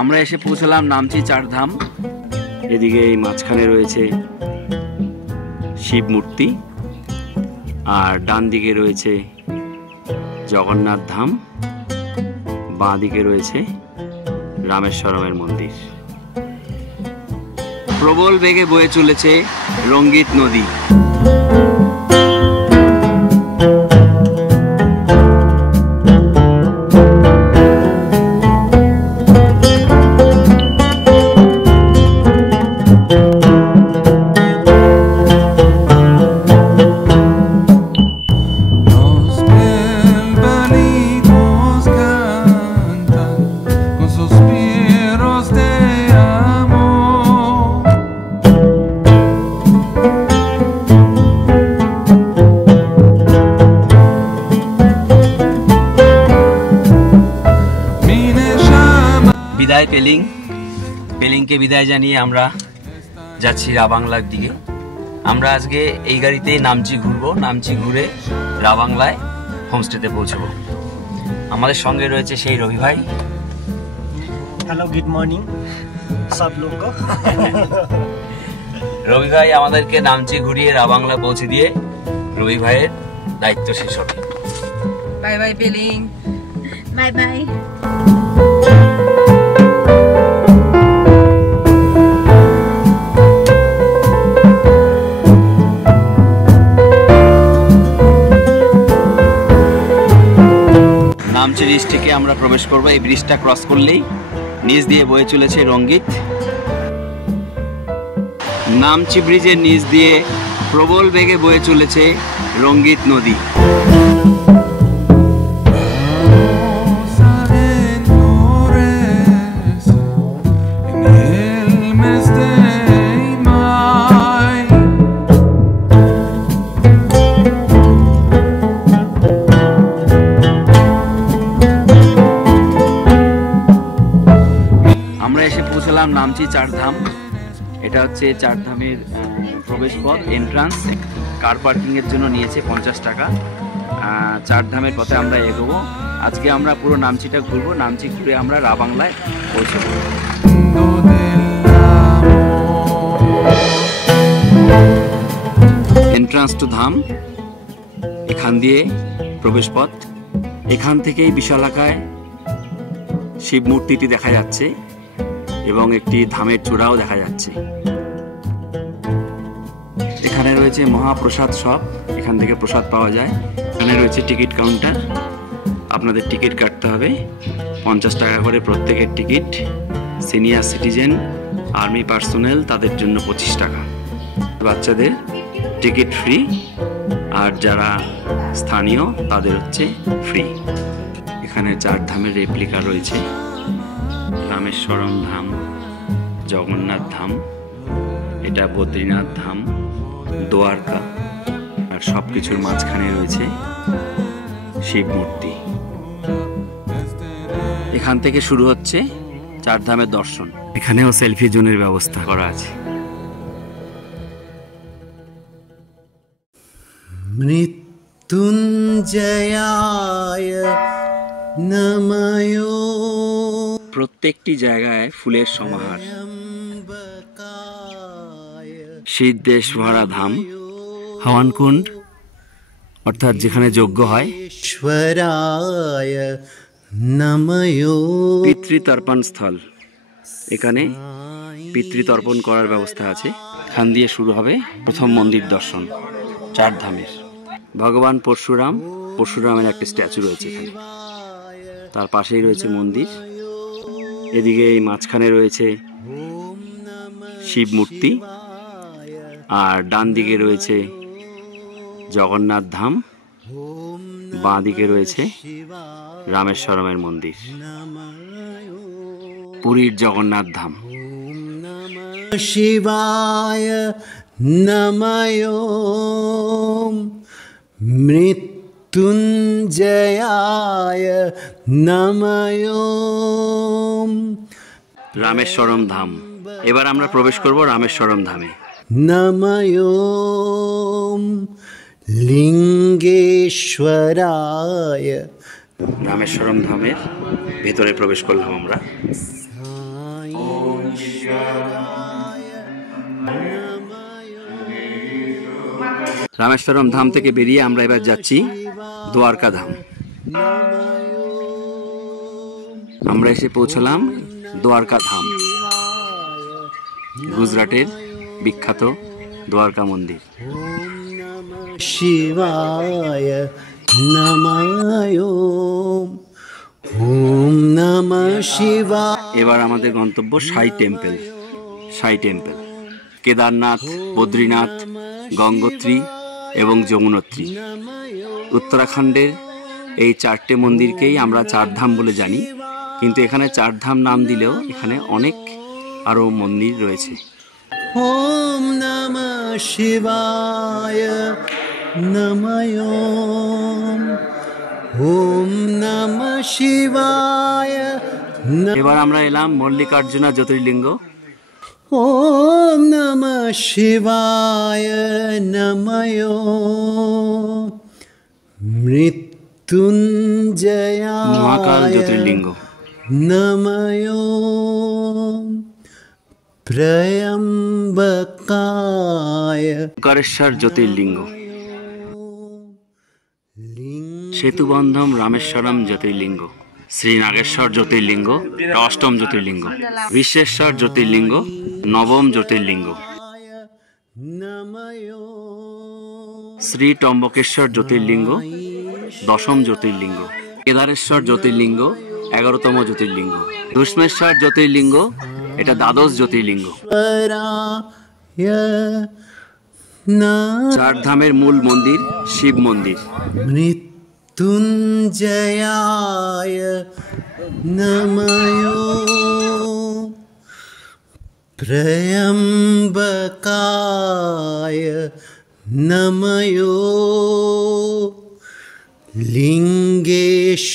আমরা এসে পৌঁছলাম নামচি চারধাম। এদিকে এই মাঝখানে রয়েছে শিব মূর্তি, আর ডান দিকে রয়েছে জগন্নাথ ধাম, বাঁ দিকে রয়েছে রামেশ্বরমের মন্দির। প্রবল বেগে বয়ে চলেছে রঙ্গিত নদী। বিদায় পেলিং। পেলিংকে বিদায় জানিয়ে আমরা যাচ্ছি রাবাংলার দিকে। আমরা আজকে এই গাড়িতেই নামচি ঘুরবো। নামচি ঘুরে রাবাংলায় হোমস্টেতে পৌঁছবো। আমাদের সঙ্গে রয়েছে সেই রবি ভাই। হ্যালো, গুড মর্নিং সব লোক। রবি ভাই আমাদেরকে নামচি ঘুরিয়ে রাবাংলা পৌঁছে দিয়ে রবি ভাইয়ের দায়িত্ব শেষ হবে। Bye bye Pelling, bye bye. Namchi bridge থেকে আমরা প্রবেশ করবো। এই ব্রিজটা ক্রস করলেই নিচ দিয়ে বয়ে চলেছে রঙ্গিত। নামচি ব্রিজের নিচ দিয়ে প্রবল বেগে বয়ে চলেছে রঙ্গিত নদী। নামচি চারধাম। এটা হচ্ছে চারধামের প্রবেশ পথ, এন্ট্রান্স। কার পার্কিং এর জন্য নিয়েছে 50 টাকা। চারধামের পথে আমরা এগোবো। আজকে আমরা পুরো নামচিটা ঘুরবো। নামচি ঘুরে আমরা রাবাংলায় পৌঁছবো। এন্ট্রান্স টু ধাম, এখান দিয়ে প্রবেশ পথ। এখান থেকেই বিশালাকায় শিব মূর্তিটি দেখা যাচ্ছে এবং একটি ধামের চূড়াও দেখা যাচ্ছে। এখানে রয়েছে মহাপ্রসাদ শপ, এখান থেকে প্রসাদ পাওয়া যায়। এখানে রয়েছে টিকিট কাউন্টার, আপনাদের টিকিট কাটতে হবে 50 টাকা করে প্রত্যেকের ticket. Senior citizen, army personnel তাদের জন্য 25 টাকা। বাচ্চাদের টিকিট ফ্রি, আর যারা স্থানীয় তাদের হচ্ছে ফ্রি। এখানে চারধামের রেপ্লিকা রয়েছে, রামেশ্বরম ধাম, জগন্নাথ ধাম, এটা বদ্রীনাথ ধাম, দ্বারকা, আর সবকিছুর মাঝখানে রয়েছে শিব মূর্তি। এখান থেকে শুরু হচ্ছে চারধামের দর্শন। এখানেও সেলফি জোনের ব্যবস্থা করা আছে। মৃত্যুঞ্জয়ায় নমঃ। প্রত্যেকটি জায়গায় ফুলের সমাহার। সিদ্ধেশ্বরা ধাম, হওয়ানকুণ্ড অর্থাৎ যেখানে যজ্ঞ হয়। ঈশ্বরায় নমঃ। পিতৃতর্পণ স্থল, এখানে পিতৃতর্পণ করার ব্যবস্থা আছে। এখান দিয়ে শুরু হবে প্রথম মন্দির দর্শন চারধামের। ভগবান পরশুরামের একটা স্ট্যাচু রয়েছে এখানে, তার পাশেই রয়েছে মন্দির। এদিকে এই মাঝখানে রয়েছে শিব মূর্তি, আর ডান দিকে রয়েছে জগন্নাথ ধাম, বাঁ দিকে রয়েছে রামেশ্বরমের মন্দির, পুরীর জগন্নাথ ধাম। শিবায় নমঃ। মৃত্যুঞ্জয়ায় নমঃ। রামেশ্বরম ধাম। এবার আমরা প্রবেশ করব রামেশ্বরম ধামে। নমঃ লিঙ্গেশ্বরায়। রামেশ্বরম ধামের ভেতরে প্রবেশ করলাম আমরা। রামেশ্বরম ধাম থেকে বেরিয়ে আমরা এবার যাচ্ছি দ্বারকা ধাম। আমরা এসে পৌঁছলাম দ্বারকা ধাম, গুজরাটের বিখ্যাত দ্বারকা মন্দির। শিবায় নমঃ ওম নমঃ শিবায়। এবার আমাদের গন্তব্য সাই টেম্পল। সাই টেম্পল কেদারনাথ, বদ্রীনাথ, গঙ্গোত্রী এবং যমুনোত্রী, উত্তরাখণ্ডের এই 4টে মন্দিরকেই আমরা 4 ধাম বলে জানি, কিন্তু এখানে 4 ধাম নাম দিলেও এখানে অনেক আরও মন্দির রয়েছে। ওম নমঃ শিবায় নমঃ ওম নমঃ শিবায়। এবার আমরা এলাম মল্লিকার্জুনা জ্যোতির্লিঙ্গ। ওম নমঃ শিবায় নমঃ মৃত্যুঞ্জয়ায় মহাকাল জ্যোতির্লিঙ্গ, নমঃ ত্রয়ম্বকায়। ওঙ্কারেশ্বর জ্যোতির্লিঙ্গ, সেতুবন্ধম রামেশ্বরম জ্যোতির্লিঙ্গ, শ্রী নাগেশ্বর জ্যোতির্লিঙ্গ 8ম জ্যোতির্লিঙ্গ, বিশ্বেশ্বর জ্যোতির্লিঙ্গ 9ম জ্যোতির্লিঙ্গ, শ্রী টম্বকেশ্বর জ্যোতির্লিঙ্গ 10ম জ্যোতির্লিঙ্গ, কেদারেশ্বর জ্যোতির্লিঙ্গ 11তম জ্যোতির্লিঙ্গ, ধূষ্মেশ্বর জ্যোতির্লিঙ্গ এটা 12শ জ্যোতির্লিঙ্গ। 4 ধামের মূল মন্দির শিব মন্দির। মৃত্যুঞ্জয়ায় নমঃ ত্রয়ম্বকায় নমঃ লিঙ্গেশ্বরায়।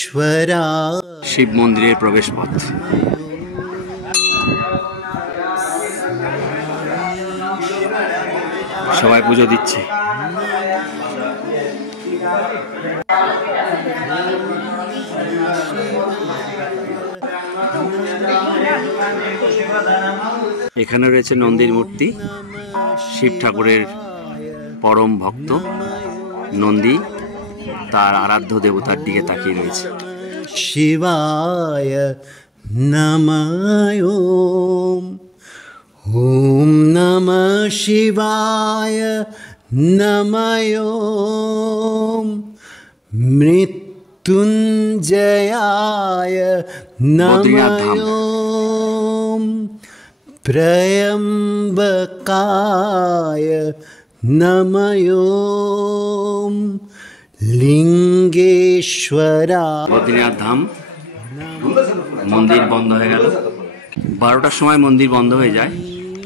শিব মন্দিরের প্রবেশ পথ। সবাই পুজো দিচ্ছে। এখানে রয়েছে নন্দীর মূর্তি। শিব ঠাকুরের পরম ভক্ত নন্দী তার আরাধ্য দেবতার দিকে তাকিয়ে রয়েছে। শিবায় নমঃ ওম নমঃ শিবায় নমঃ মৃত্যুঞ্জয়ায় বদ্রীনাথ ধাম। নমঃ ত্রয়ম্বকায় নমঃ লিঙ্গেশ্বরায়। বদ্রীনাথ ধাম মন্দির বন্ধ হয়ে গেল। 12টার সময় মন্দির বন্ধ হয়ে যায়,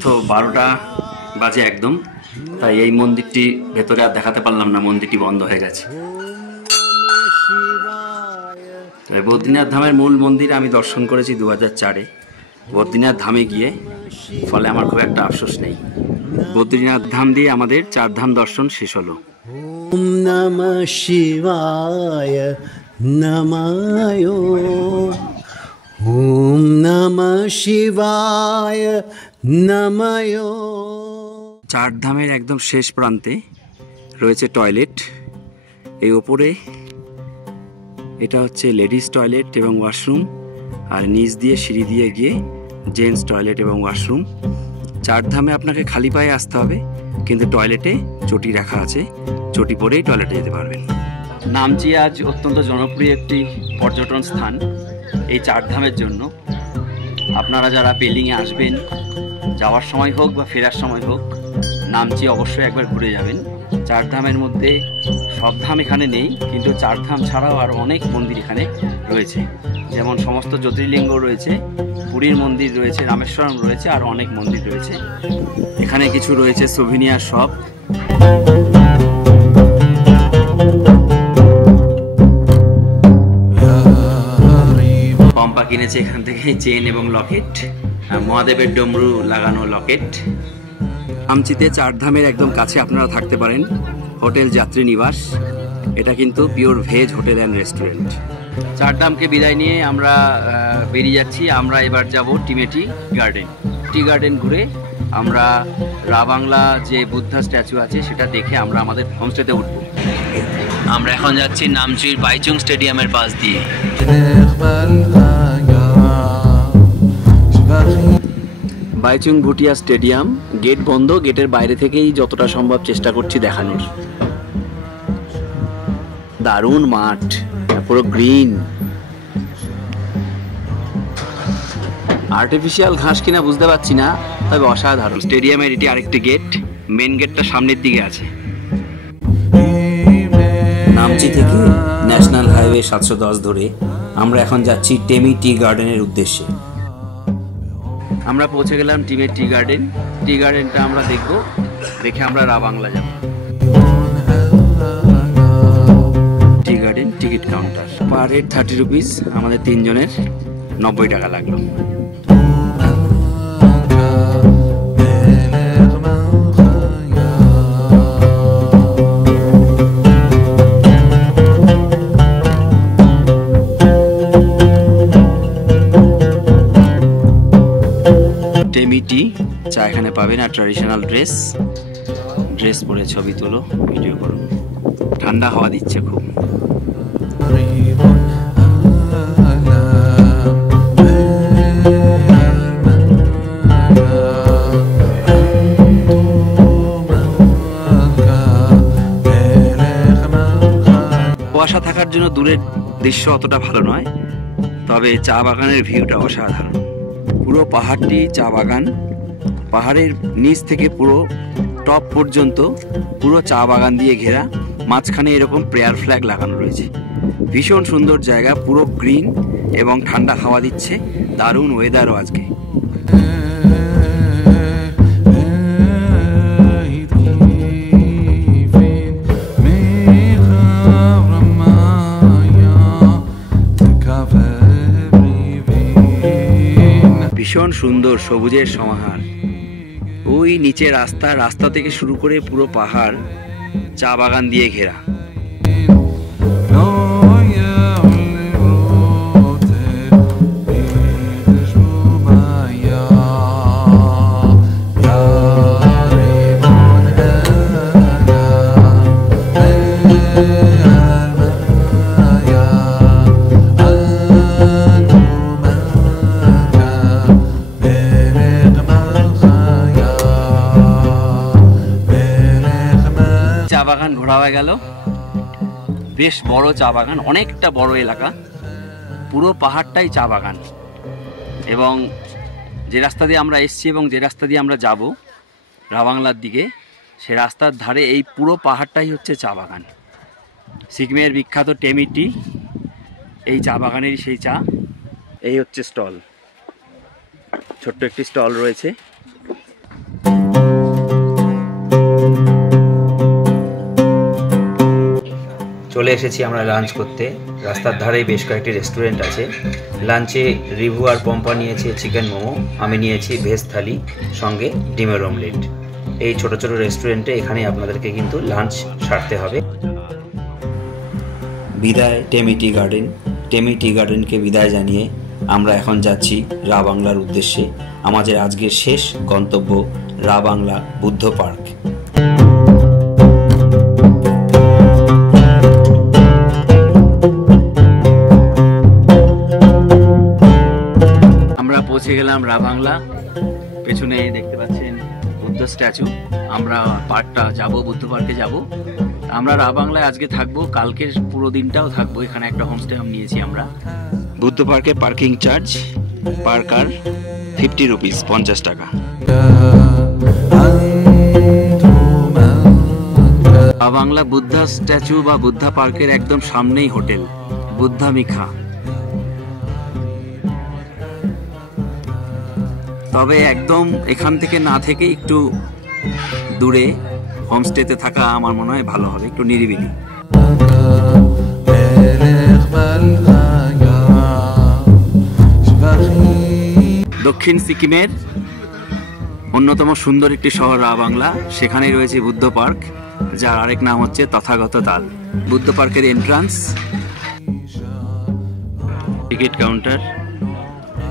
তো 12টা বাজে একদম, তাই এই মন্দিরটি ভেতরে আর দেখাতে পারলাম না, মন্দিরটি বন্ধ হয়ে গেছে। বদ্রীনাথ ধামের মূল মন্দির আমি দর্শন করেছি 2004-এ বদ্রীনাথ ধামে গিয়ে, ফলে আমার খুব একটা আফসোস নেই। বদ্রীনাথ ধাম দিয়ে আমাদের 4 ধাম দর্শন শেষ হলো। ওম নমঃ শিবায় নমঃ ওম নমঃ শিবায় নমঃ। 4 ধামের একদম শেষ প্রান্তে রয়েছে টয়লেট। এই ওপরে এটা হচ্ছে লেডিস টয়লেট এবং ওয়াশরুম, আর নিচ দিয়ে সিঁড়ি দিয়ে গিয়ে জেন্টস টয়লেট এবং ওয়াশরুম। 4 ধামে আপনাকে খালি পায়ে আসতে হবে, কিন্তু টয়লেটে চটি রাখা আছে, চটি পরেই টয়লেটে যেতে পারবেন। নামচি আজ অত্যন্ত জনপ্রিয় একটি পর্যটন স্থান এই 4 ধামের জন্য। আপনারা যারা পেলিংয়ে আসবেন, যাওয়ার সময় হোক বা ফেরার সময় হোক, নামচি অবশ্যই একবার ঘুরে যাবেন। 4 ধামের মধ্যে সব ধাম এখানে নেই, কিন্তু 4 ধাম ছাড়াও আরও অনেক মন্দির এখানে রয়েছে, যেমন সমস্ত জ্যোতির্লিঙ্গ রয়েছে, পুরীর মন্দির রয়েছে, রামেশ্বরম রয়েছে, আর অনেক মন্দির রয়েছে। এখানে কিছু রয়েছে সোভিনিয়ার শপ। পম্পা কিনেছে এখান থেকে চেন এবং লকেট, মহাদেবের ডমরু লাগানো লকেট। নামচিতে 4 ধামের একদম কাছে আপনারা থাকতে পারেন হোটেল যাত্রী নিবাস। এটা কিন্তু pure veg hotel and restaurant. 4 ধামকে বিদায় নিয়ে আমরা বেরিয়ে যাচ্ছি। আমরা এবার যাব টিমেটি গার্ডেন। টি গার্ডেন ঘুরে আমরা রাবাংলা যে বুদ্ধা স্ট্যাচু আছে সেটা দেখে আমরা আমাদের হোমস্টেতে উঠবো। আমরা এখন যাচ্ছি নামচির বাইচুং স্টেডিয়ামের পাশ দিয়ে। বাইচুং ভুটিয়া স্টেডিয়াম, গেট বন্ধ, গেটের বাইরে থেকেই যতটা সম্ভব চেষ্টা করছি দেখানোর। দারুণ মাঠ, পুরো গ্রিন, আর্টিফিশিয়াল ঘাস কিনা বুঝতে পারছি না, তবে অসাধারণ। স্টেডিয়ামের এটি আরেকটি গেট, মেন গেটটা সামনের দিকে আছে। নামচি থেকে ন্যাশনাল হাইওয়ে 710 ধরে আমরা এখন যাচ্ছি টেমি টি গার্ডেনের উদ্দেশ্যে। আমরা পৌঁছে গেলাম টিমের টি গার্ডেন। টি গার্ডেনটা আমরা দেখব, দেখে আমরা রাবাংলা যাব। Tea garden ticket counter, per head 30 rupees, আমাদের 3 জনের 90 টাকা লাগলো। টেমি টি চা এখানে পাবেন, আর ট্র্যাডিশনাল ড্রেস পরে ছবি তোলো, ভিডিও করো। ঠান্ডা হাওয়া দিচ্ছে খুব। কুয়াশা থাকার জন্য দূরের দৃশ্য অতটা ভালো নয়, তবে চা বাগানের ভিউটা অসাধারণ। পুরো পাহাড়টি চা বাগান, পাহাড়ের নিচ থেকে পুরো টপ পর্যন্ত পুরো চা বাগান দিয়ে ঘেরা, মাঝখানে এরকম প্রেয়ার ফ্ল্যাগ লাগানো রয়েছে। ভীষণ সুন্দর জায়গা, পুরো গ্রিন এবং ঠান্ডা হাওয়া দিচ্ছে, দারুণ ওয়েদারও আজকে। ভীষণ সুন্দর সবুজের সমাহার। ওই নিচে রাস্তা থেকে শুরু করে পুরো পাহাড় চা বাগান দিয়ে ঘেরা। চা বাগান ঘোরা হয়ে গেল, বেশ বড় চা বাগান, অনেকটা বড় এলাকা, পুরো পাহাড়টাই চা বাগান। এবং যে রাস্তা দিয়ে আমরা এসছি এবং যে রাস্তা দিয়ে আমরা যাব রাবাংলার দিকে, সে রাস্তার ধারে এই পুরো পাহাড়টাই হচ্ছে চা বাগান। সিকিমের বিখ্যাত টেমি টি, এই চা বাগানেরই সেই চা। এই হচ্ছে স্টল, ছোট্ট একটি স্টল রয়েছে। চলে এসেছি আমরা লাঞ্চ করতে। রাস্তার ধারেই বেশ কয়েকটি রেস্টুরেন্ট আছে। লাঞ্চে রিভু আর পম্পা নিয়েছে চিকেন মোমো, আমি নিয়েছি ভেজ থালি সঙ্গে ডিমের অমলেট। এই ছোট ছোট রেস্টুরেন্টে এখানে আপনাদেরকে কিন্তু লাঞ্চ সারতে হবে। বিদায় টেমি টি গার্ডেন। টেমি টি গার্ডেনকে বিদায় জানিয়ে আমরা এখন যাচ্ছি রাবাংলার উদ্দেশ্যে। আমাদের আজকের শেষ গন্তব্য রাবাংলা বুদ্ধ পার্ক। আমরা পৌঁছে গেলাম রাবাংলা। পেছনে দেখতে পাচ্ছেন বুদ্ধ স্ট্যাচু। আমরা পার্কটা যাব, বুদ্ধ পার্কে যাব। আমরা রাবাংলায় আজকে থাকবো, কালকে পুরো দিনটাও থাকবো। এখানে একটা হোমস্টে নিয়েছি আমরা। বুদ্ধ পার্কে পার্কিং চার্জ পার কার 50 রুপিস, 50 টাকা। রাবাংলা বুদ্ধা স্ট্যাচু বা বুদ্ধা পার্কের একদম সামনেই হোটেল বুদ্ধা মিখা। তবে একদম এখান থেকে না থেকে একটু দূরে হোমস্টেতে থাকা আমার মনে হয় ভালো হবে, একটু নিরিবিলি। দক্ষিণ সিকিমের অন্যতম সুন্দর একটি শহর রাবাংলা, সেখানে রয়েছে বুদ্ধ পার্ক, যার আরেক নাম হচ্ছে তথাগত তাল। বুদ্ধ পার্কের entrance, ticket counter.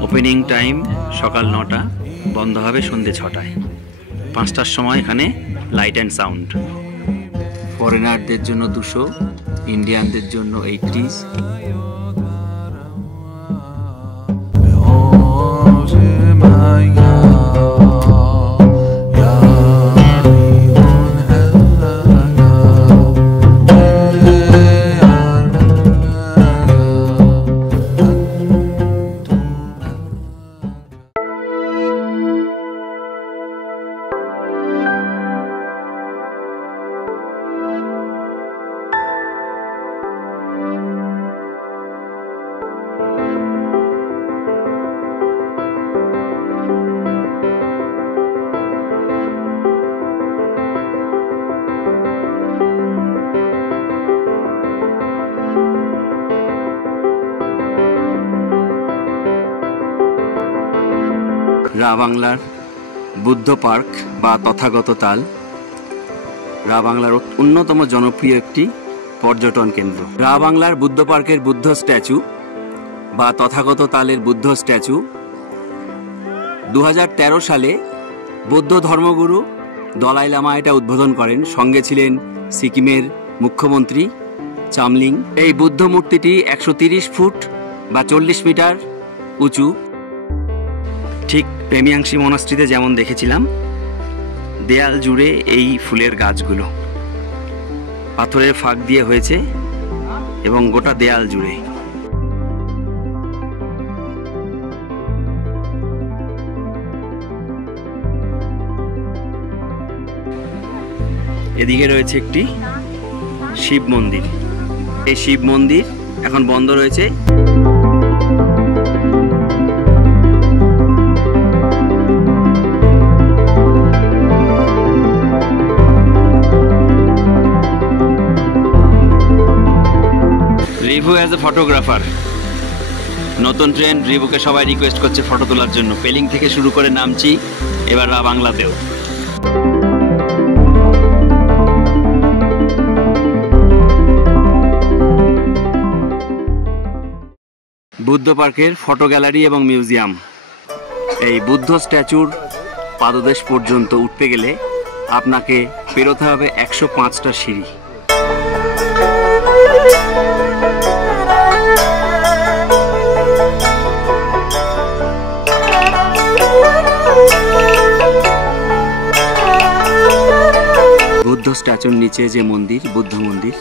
Opening time সকাল 9টা, বন্ধ হবে সন্ধ্যে 6টায়। 5টার সময় এখানে লাইট অ্যান্ড সাউন্ড। ফরেনারদের জন্য 200, ইন্ডিয়ানদের জন্য 80। রাবাংলার বুদ্ধ পার্ক বা তথাগত তাল রাবাংলার অন্যতম জনপ্রিয় একটি পর্যটন কেন্দ্র। রাবাংলার বুদ্ধ পার্কের বুদ্ধ স্ট্যাচু বা তথাগত তালের বুদ্ধ স্ট্যাচু 2013 সালে বৌদ্ধ ধর্মগুরু দলাই লামা এটা উদ্বোধন করেন। সঙ্গে ছিলেন সিকিমের মুখ্যমন্ত্রী চামলিং। এই বুদ্ধ মূর্তিটি 130 ফুট বা 40 মিটার উঁচু। ঠিক প্রেমিয়াংশী মনাস্ট্রিতে যেমন দেখেছিলাম, দেয়াল জুড়ে এই ফুলের গাছগুলো পাথরের ফাঁক দিয়ে হয়েছে এবং গোটা দেয়াল জুড়ে। এদিকে রয়েছে একটি শিব মন্দির। এই শিব মন্দির এখন বন্ধ রয়েছে। রিভু অ্যাজ এ ফটোগ্রাফার, নতুন ট্রেন্ড। রিভুকে সবাই রিকোয়েস্ট করছে ফটো তোলার জন্য। পেলিং থেকে শুরু করে নামচি, এবার রাবাংলাতেও। বুদ্ধ পার্কের ফটো গ্যালারি এবং মিউজিয়াম। এই বুদ্ধ স্ট্যাচুর পাদদেশ পর্যন্ত উঠতে গেলে আপনাকে পেরোতে হবে 105টা সিঁড়ি। বুদ্ধ স্ট্যাচুর নিচে যে মন্দির, বুদ্ধ মন্দির,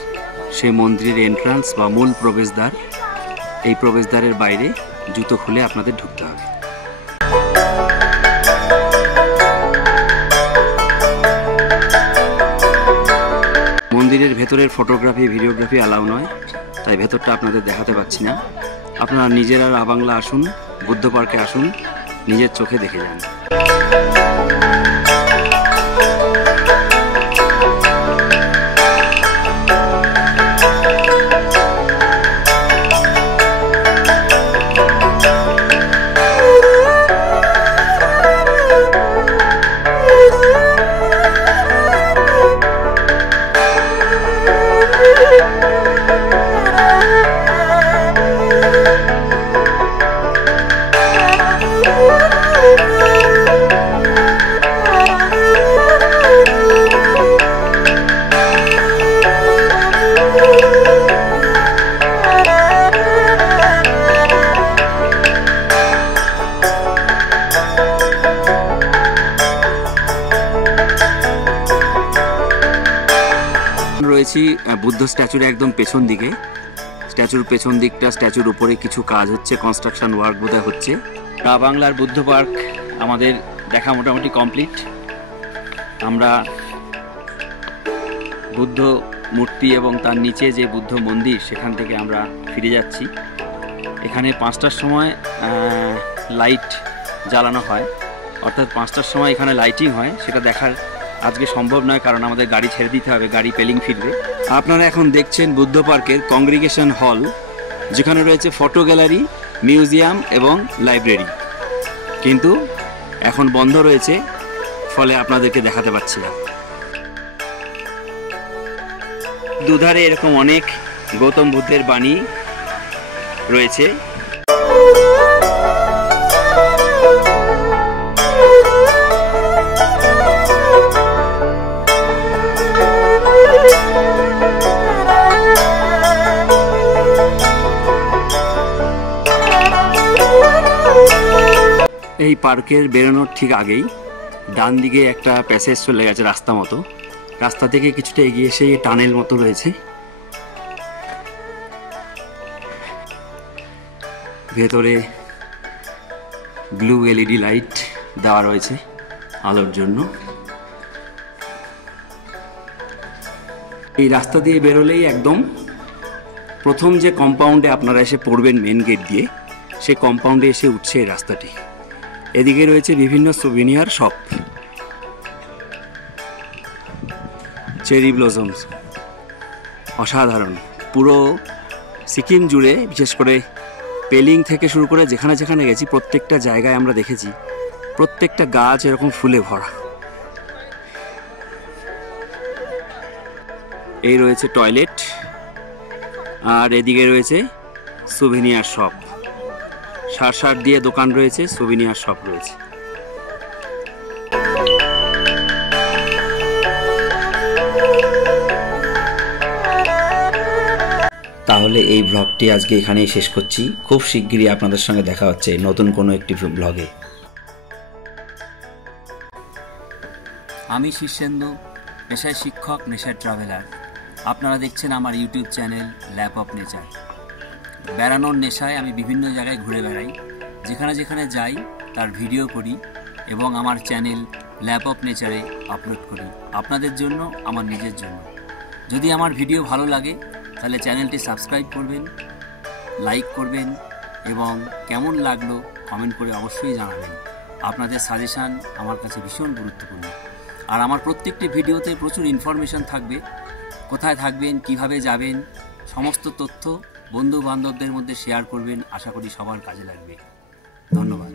সেই মন্দিরের এন্ট্রান্স বা মূল প্রবেশদ্বার। এই প্রবেশদ্বারের বাইরে জুতো খুলে আপনাদের ঢুকতে হবে। মন্দিরের ভেতরের ফটোগ্রাফি, ভিডিওগ্রাফি অ্যালাউ নয়, তাই ভেতরটা আপনাদের দেখাতে পাচ্ছি না। আপনারা নিজেরা রাবাংলা আসুন, বুদ্ধ পার্কে আসুন, নিজের চোখে দেখে যান। রয়েছি বুদ্ধ স্ট্যাচুর একদম পেছন দিকে। স্ট্যাচুর পেছন দিকটা, স্ট্যাচুর উপরে কিছু কাজ হচ্ছে, কনস্ট্রাকশন ওয়ার্ক বোধহয় হচ্ছে। রাবাংলার বুদ্ধ পার্ক আমাদের দেখা মোটামুটি কমপ্লিট। আমরা বুদ্ধ মূর্তি এবং তার নিচে যে বুদ্ধ মন্দির, সেখান থেকে আমরা ফিরে যাচ্ছি। এখানে 5টার সময় লাইট জ্বালানো হয়, অর্থাৎ 5টার সময় এখানে লাইটিং হয়। সেটা দেখার আজকে সম্ভব নয়, কারণ আমাদের গাড়ি ছেড়ে দিতে হবে, গাড়ি পেলিং ফিরবে। আপনারা এখন দেখছেন বুদ্ধ পার্কের কংগ্রিগেশন হল, যেখানে রয়েছে ফটো গ্যালারি, মিউজিয়াম এবং লাইব্রেরি, কিন্তু এখন বন্ধ রয়েছে, ফলে আপনাদেরকে দেখাতে পাচ্ছি না। দুধারে এরকম অনেক গৌতম বুদ্ধের বাণী রয়েছে। এই পার্কের বেরোনোর ঠিক আগেই ডান দিকে একটা প্যাসেজ চলে গেছে রাস্তা মতো, রাস্তা থেকে কিছুটা এগিয়ে এসে টানেল মতো রয়েছে, ভেতরে ব্লু এলইডি লাইট দেওয়া রয়েছে আলোর জন্য। এই রাস্তা দিয়ে বেরোলেই একদম প্রথম যে কম্পাউন্ডে আপনারা এসে পড়বেন মেন গেট দিয়ে, সেই কম্পাউন্ডে এসে উঠছে এই রাস্তাটি। এদিকে রয়েছে বিভিন্ন সুভিনিয়ার শপ, চেরি ব্লসমস অসাধারণ। পুরো সিকিম জুড়ে, বিশেষ করে পেলিং থেকে শুরু করে যেখানে যেখানে গেছি প্রত্যেকটা জায়গায় আমরা দেখেছি প্রত্যেকটা গাছ এরকম ফুলে ভরা। এই রয়েছে টয়লেট, আর এদিকে রয়েছে সুভিনিয়ার শপ, সার দিয়ে দোকান রয়েছে, সুভিনিয়ার শপ রয়েছে। তাহলে এই ব্লগটি আজকে এখানেই শেষ করছি। খুব শিগগিরই আপনাদের সঙ্গে দেখা হচ্ছে নতুন কোনো একটি ব্লগে। আমি শীর্ষেন্দু, পেশায় শিক্ষক, নেশায় ট্রাভেলার। আপনারা দেখছেন আমার YouTube channel lap of nature. বেড়ানোর নেশায় আমি বিভিন্ন জায়গায় ঘুরে বেড়াই, যেখানে যেখানে যাই তার ভিডিও করি এবং আমার চ্যানেল ল্যাপ অফ নেচারে আপলোড করি, আপনাদের জন্য, আমার নিজের জন্য। যদি আমার ভিডিও ভালো লাগে তাহলে চ্যানেলটি সাবস্ক্রাইব করবেন, লাইক করবেন এবং কেমন লাগলো কমেন্ট করে অবশ্যই জানাবেন। আপনাদের সাজেশান আমার কাছে ভীষণ গুরুত্বপূর্ণ। আর আমার প্রত্যেকটি ভিডিওতে প্রচুর ইনফরমেশান থাকবে, কোথায় থাকবেন, কিভাবে যাবেন, সমস্ত তথ্য বন্ধু বান্ধবদের মধ্যে শেয়ার করবেন। আশা করি সবার কাজে লাগবে। ধন্যবাদ।